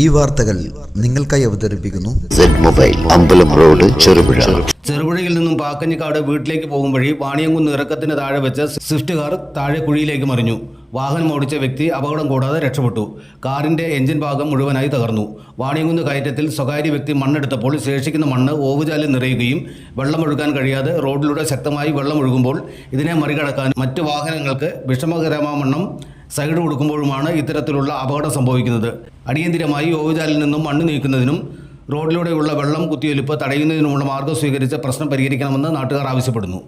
ഈ വാർത്തകൾ നിങ്ങൾക്കായി അവതരിപ്പിക്കുന്നു സെഡ് മൊബൈൽ, അമ്പലം റോഡ്, ചെറുപുഴ. ചെറുപുഴയിൽ നിന്നും പാക്കഞ്ഞിക്കാട് വീട്ടിലേക്ക് പോകും വഴി വാണിയംകുന്ന് ഇറക്കത്തിന് താഴെ വെച്ച് സ്വിഫ്റ്റ് കാർ താഴെ കുഴിയിലേക്ക് മറിഞ്ഞു. വാഹനം ഓടിച്ച വ്യക്തി അപകടം കൂടാതെ രക്ഷപ്പെട്ടു. കാറിന്റെ എഞ്ചിൻ ഭാഗം മുഴുവനായി തകർന്നു. വാണിയംകുന്ന് കയറ്റത്തിൽ സ്വകാര്യ വ്യക്തി മണ്ണെടുത്തപ്പോൾ ശേഷിക്കുന്ന മണ്ണ് ഓവുചാലിൽ നിറയുകയും വെള്ളമൊഴുകാൻ കഴിയാതെ റോഡിലൂടെ ശക്തമായി വെള്ളമൊഴുകുമ്പോൾ ഇതിനെ മറികടക്കാൻ മറ്റു വാഹനങ്ങൾക്ക് വിഷമകരമാവണ്ണം സൈഡ് കൊടുക്കുമ്പോഴുമാണ് ഇത്തരത്തിലുള്ള അപകടം സംഭവിക്കുന്നത്. അടിയന്തിരമായി ഓവുചാലിൽ നിന്നും മണ്ണ് നീക്കുന്നതിനും റോഡിലൂടെയുള്ള വെള്ളം കുത്തിയൊലിപ്പ് തടയുന്നതിനുമുള്ള മാർഗ്ഗം സ്വീകരിച്ച് പ്രശ്നം പരിഹരിക്കണമെന്ന് നാട്ടുകാർ ആവശ്യപ്പെടുന്നു.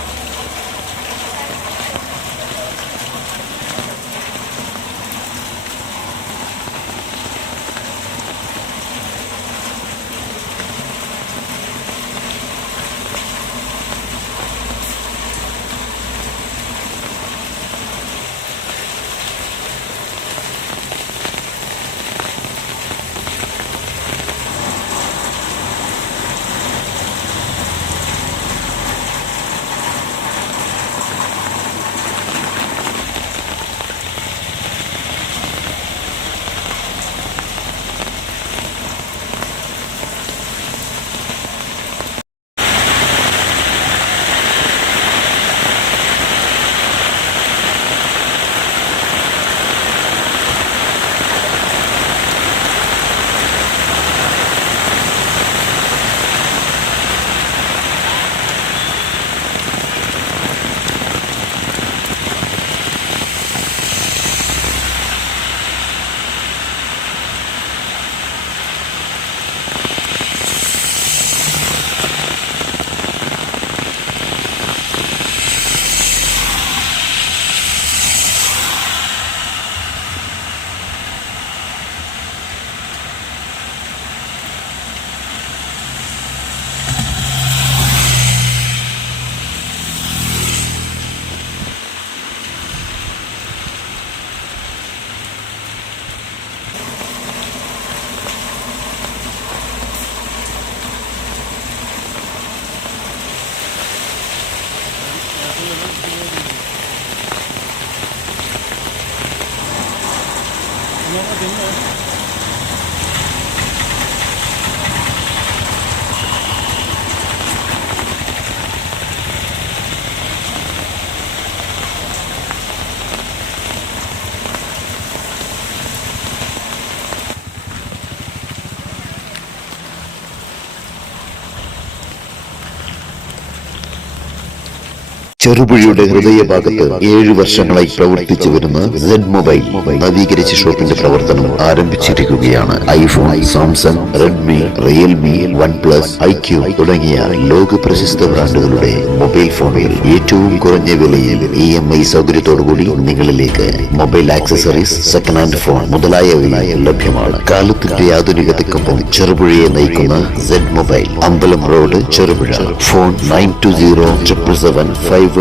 ചെറുപുഴയുടെ ഹൃദയഭാഗത്ത് 7 വർഷങ്ങളായി പ്രവർത്തിച്ചു വരുന്ന സെഡ് മൊബൈൽ നവീകരിച്ച ഷോപ്പിന്റെ പ്രവർത്തനം ആരംഭിച്ചിരിക്കുകയാണ്. IPhone, Samsung, Redmi, Realme, OnePlus, iQOO തുടങ്ങിയ ലോക പ്രശസ്ത ബ്രാൻഡുകളുടെ മൊബൈൽ ഫോണുകൾ ഏറ്റവും കുറഞ്ഞ വിലയിൽ EMI സൗകര്യത്തോടുകൂടി നിങ്ങളിലേക്ക് mobile accessories, second hand phone മുതലായവ ലഭ്യമാണ്. കാലത്തിന്റെ ആധുനികതയ്ക്കൊപ്പം ചെറുപുഴയെ നയിക്കുന്ന സെഡ് മൊബൈൽ, അമ്പലം റോഡ്, ചെറുപുഴ. ഫോൺ 92077577.